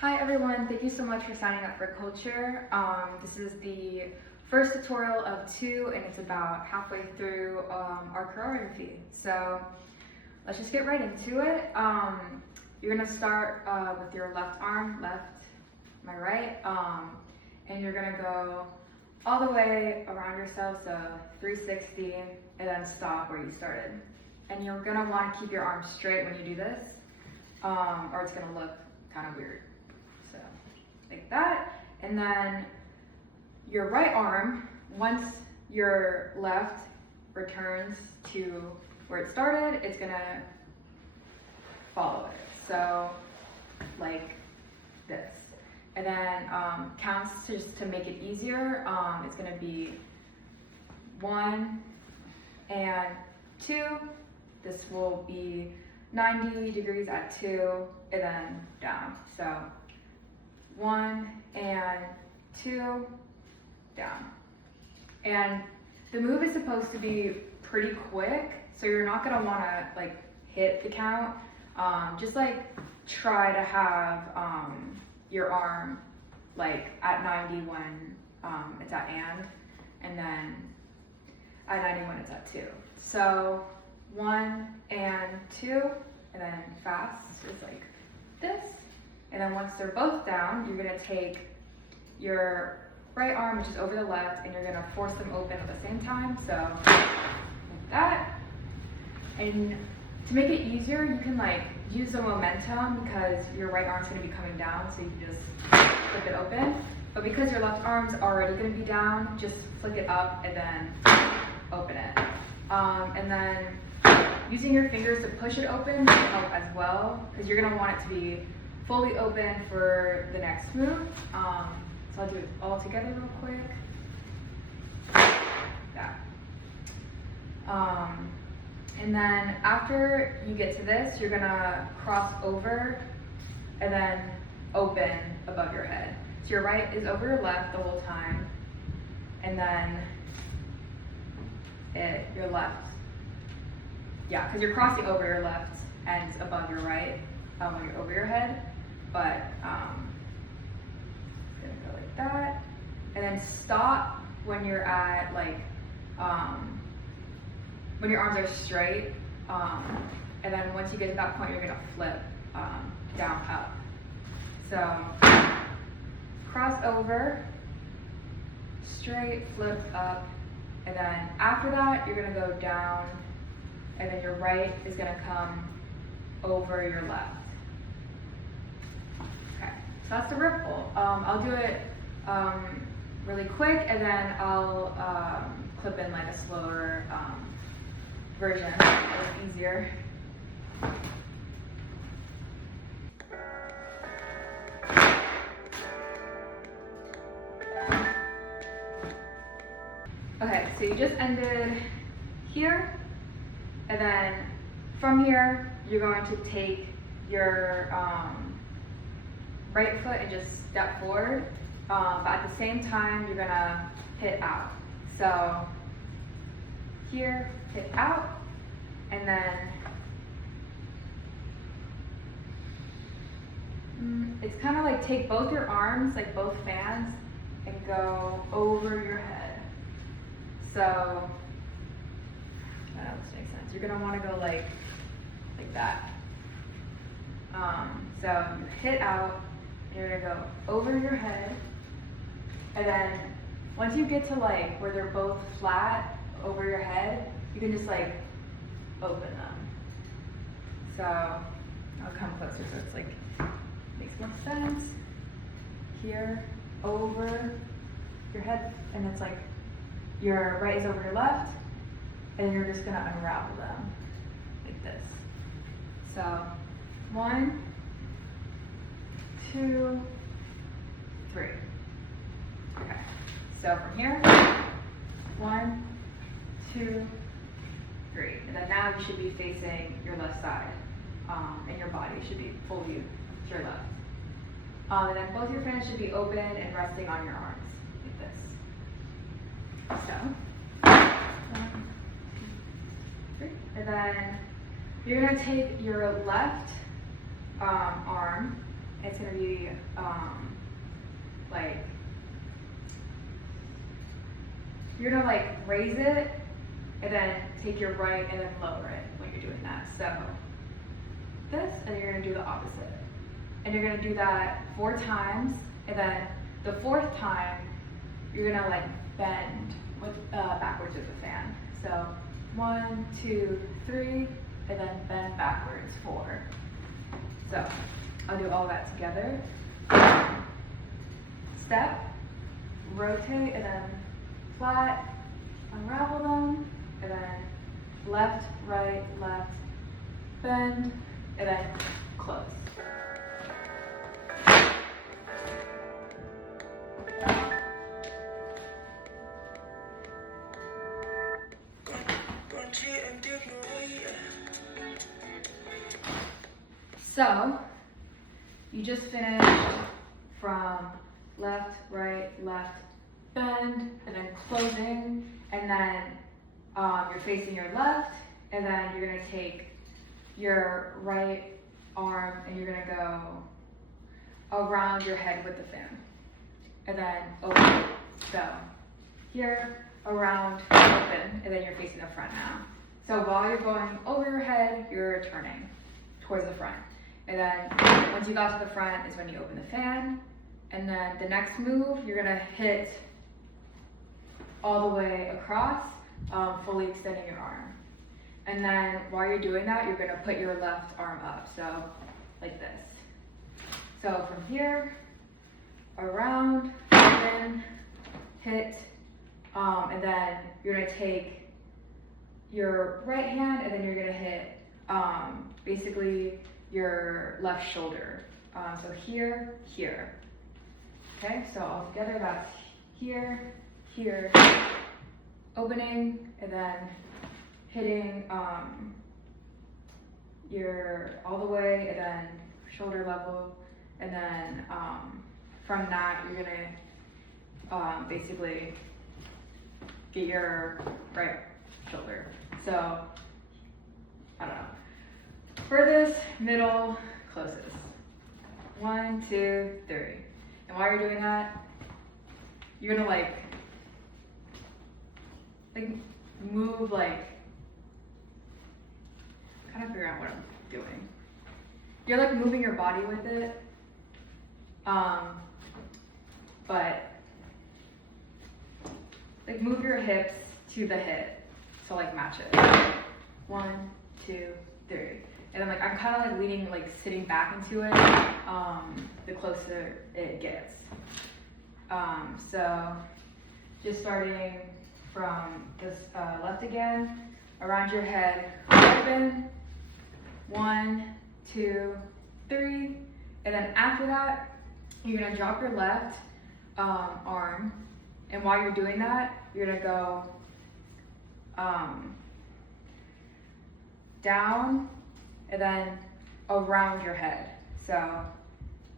Hi everyone, thank you so much for signing up for Culture. This is the first tutorial of two and it's about halfway through our choreography. So let's just get right into it. You're gonna start with your left arm, left, my right, and you're gonna go all the way around yourself, so 360, and then stop where you started. And you're gonna wanna keep your arms straight when you do this, or it's gonna look kind of weird. So, like that, and then your right arm, once your left returns to where it started, it's gonna follow it. So, like this. And then counts just to make it easier. It's gonna be 1 and 2. This will be 90 degrees at 2, and then down. So 1 and 2, down. And the move is supposed to be pretty quick, so you're not gonna wanna like hit the count. Just like try to have your arm like at 90 when it's at and then at 90 when it's at 2. So 1 and 2, and then fast is like this. And then once they're both down, you're gonna take your right arm, which is over the left, and you're gonna force them open at the same time. So like that. And to make it easier, you can like use the momentum because your right arm's gonna be coming down, so you can just flip it open. But because your left arm's already gonna be down, just flick it up and then open it. And then using your fingers to push it open will help as well, because you're gonna want it to be fully open for the next move. So I'll do it all together real quick. That. And then after you get to this, you're gonna cross over and then open above your head. So your right is over your left the whole time, and then your left. Yeah, because you're crossing over your left ends above your right when you're over your head, but gonna go like that, and then stop when you're at like when your arms are straight, and then once you get to that point, you're gonna flip down up. So cross over, straight, flip up, and then after that, you're gonna go down, and then your right is gonna come over your left. Okay, so that's the ripple. I'll do it really quick, and then I'll clip in like a slower version, so it's easier. Okay, so you just ended here, and then from here, you're going to take your right foot and just step forward, but at the same time, you're gonna hit out. So here, hit out, and then it's kind of like take both your arms, like both fans, and go over your head. So, I don't know if this makes sense. You're gonna wanna go like that. So you hit out, and you're gonna go over your head, and then once you get to like where they're both flat over your head, you can just like open them. So I'll come closer so it's like makes more sense. Here, over your head, and it's like your right is over your left, and you're just gonna unravel them like this. So 1, 2, 3. Okay. So from here, 1, 2, 3. And then now you should be facing your left side, and your body should be fully to your left. And then both your fans should be open and resting on your arms like this. So, 1, 2, 3. And then you're gonna take your left arm It's gonna be like, you're gonna like raise it and then take your right and then lower it when you're doing that. So this, and you're gonna do the opposite. And you're gonna do that 4 times, and then the 4th time, you're gonna like bend with backwards with the fan. So 1, 2, 3, and then bend backwards 4. So I'll do all that together. Step, rotate, and then flat, unravel them, and then left, right, left, bend, and then close. So, you just finished from left, right, left, bend, and then closing, and then you're facing your left, and then you're gonna take your right arm and you're gonna go around your head with the fan, and then open. So, here, around, open, and then you're facing the front now. So while you're going over your head, you're turning towards the front. And then once you got to the front is when you open the fan. And then the next move, you're gonna hit all the way across, fully extending your arm. And then while you're doing that, you're gonna put your left arm up, so like this. So from here, around, open, hit, and then you're gonna take your right hand and then you're gonna hit basically your left shoulder. So here, here. Okay, so all together that's here, here, opening, and then hitting your all the way, and then shoulder level, and then from that you're gonna basically get your right shoulder. So I don't know. Furthest, middle, closest. 1, 2, 3. And while you're doing that, you're gonna like move, like, kind of figure out what I'm doing. You're like moving your body with it, but like move your hips to the hip to like match it. 1, 2, 3. And then like I'm kind of like leaning, like sitting back into it, the closer it gets. So just starting from this left again, around your head, open, 1, 2, 3, and then after that, you're gonna drop your left arm, and while you're doing that, you're gonna go down, and then around your head. So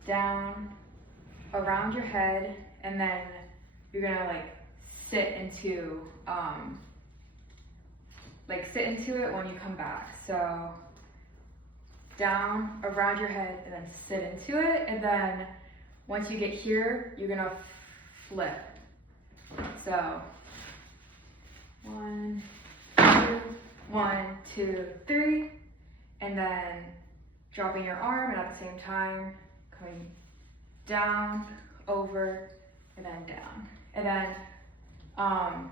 down, around your head, and then you're gonna like sit into it when you come back. So down, around your head, and then sit into it, and then once you get here, you're gonna flip. So 1, 2, 1, 2, 3, and then dropping your arm, and at the same time coming down, over, and then down. And then I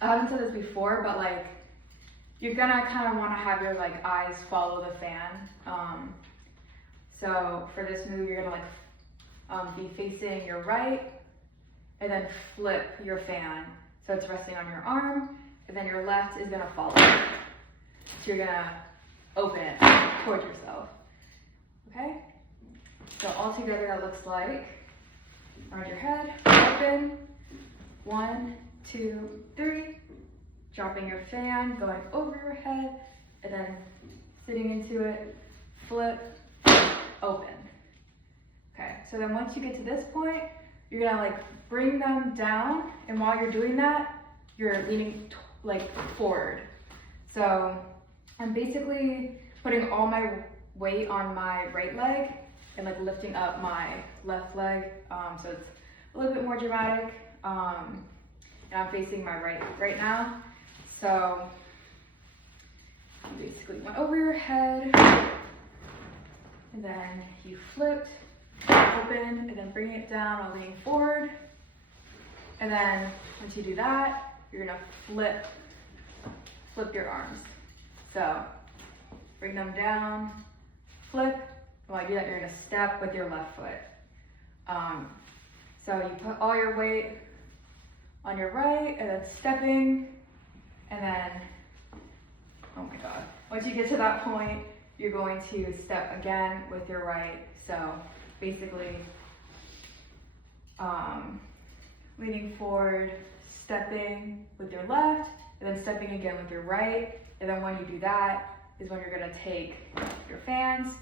haven't said this before, but like you're gonna kind of want to have your like eyes follow the fan. So for this move, you're gonna like be facing your right, and then flip your fan so it's resting on your arm, and then your left is gonna follow. So you're gonna open it towards yourself. Okay? So all together that looks like around your head, open, 1, 2, 3, dropping your fan, going over your head, and then sitting into it, flip, open. Okay, so then once you get to this point, you're gonna like bring them down, and while you're doing that, you're leaning like forward. So I'm basically putting all my weight on my right leg, and like lifting up my left leg. So it's a little bit more dramatic. And I'm facing my right now. So you basically went over your head, and then you flipped, open, and then bring it down while leaning forward. And then once you do that, you're gonna flip your arms. So bring them down, flip. While you do that, you're gonna step with your left foot. So you put all your weight on your right, and then stepping, and then, oh my God. Once you get to that point, you're going to step again with your right. So basically, leaning forward, stepping with your left, and then stepping again with your right. And then when you do that is when you're gonna take your fans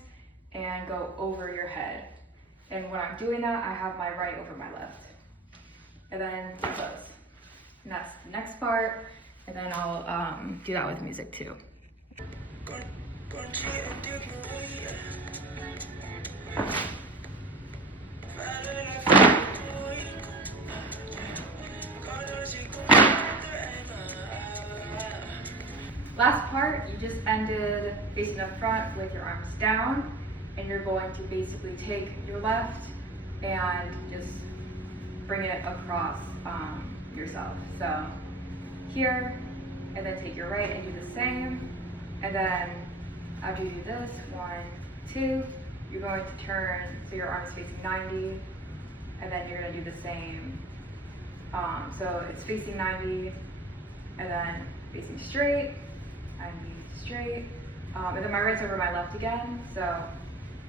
and go over your head. And when I'm doing that, I have my right over my left. And then close. And that's the next part. And then I'll do that with music too. Last part, you just ended facing up front with your arms down, and you're going to basically take your left and just bring it across yourself. So here, and then take your right and do the same. And then after you do this, 1, 2, you're going to turn so your arm is facing 90, and then you're gonna do the same. So it's facing 90, and then facing straight, 90 straight. And then my right's over my left again. So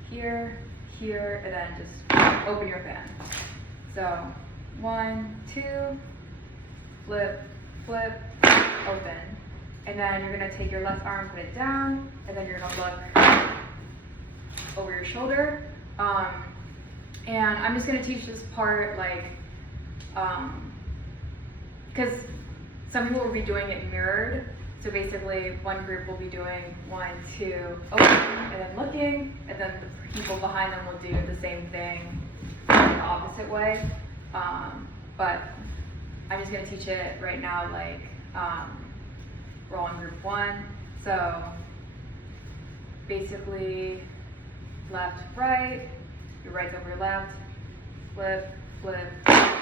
here, here, and then just open your fan. So 1, 2, flip, flip, open. And then you're gonna take your left arm, put it down, and then you're gonna look over your shoulder. And I'm just gonna teach this part like, because some people will be doing it mirrored. So basically, one group will be doing 1, 2, open, and then looking, and then the people behind them will do the same thing in the opposite way. But I'm just gonna teach it right now, like, we're all in group 1. So basically, left, right, your right's over your left, flip, flip,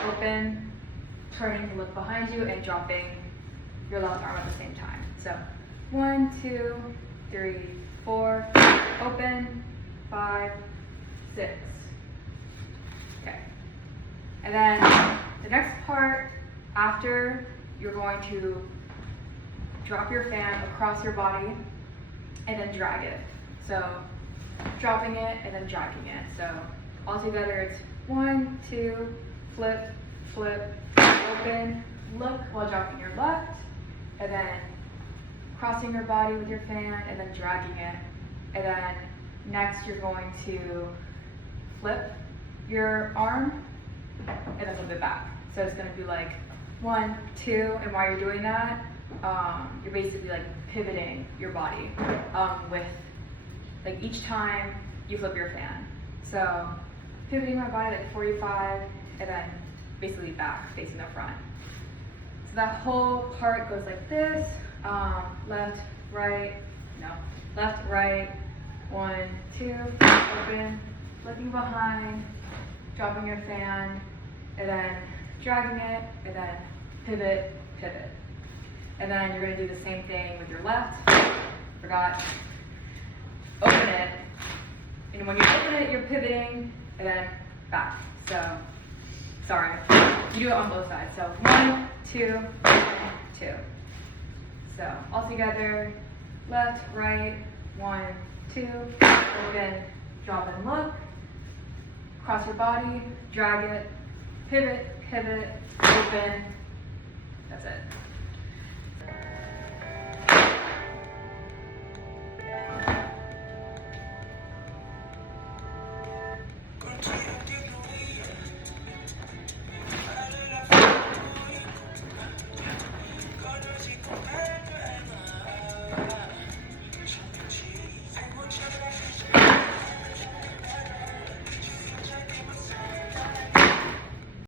open, turning to look behind you and dropping your left arm at the same time. So 1, 2, 3, 4, open, 5, 6. Okay. And then the next part, after, you're going to drop your fan across your body and then drag it. So dropping it and then dragging it. So all together it's 1, 2, flip, flip, open, look while dropping your left, and then crossing your body with your fan and then dragging it. And then next you're going to flip your arm and then flip it back. So it's going to be like 1, 2, and while you're doing that, you're basically like pivoting your body with like each time you flip your fan. So pivoting my body like 45 and then basically back facing the front. So that whole part goes like this, left, right, no, left, right, 1, 2, open, looking behind, dropping your fan, and then dragging it, and then pivot, pivot. And then you're gonna do the same thing with your left, forgot, open it, and when you open it, you're pivoting, and then back. So, sorry, you do it on both sides. So 1, 2, 2. So all together, left, right, 1, 2, open, drop and look, cross your body, drag it, pivot, pivot, open, that's it.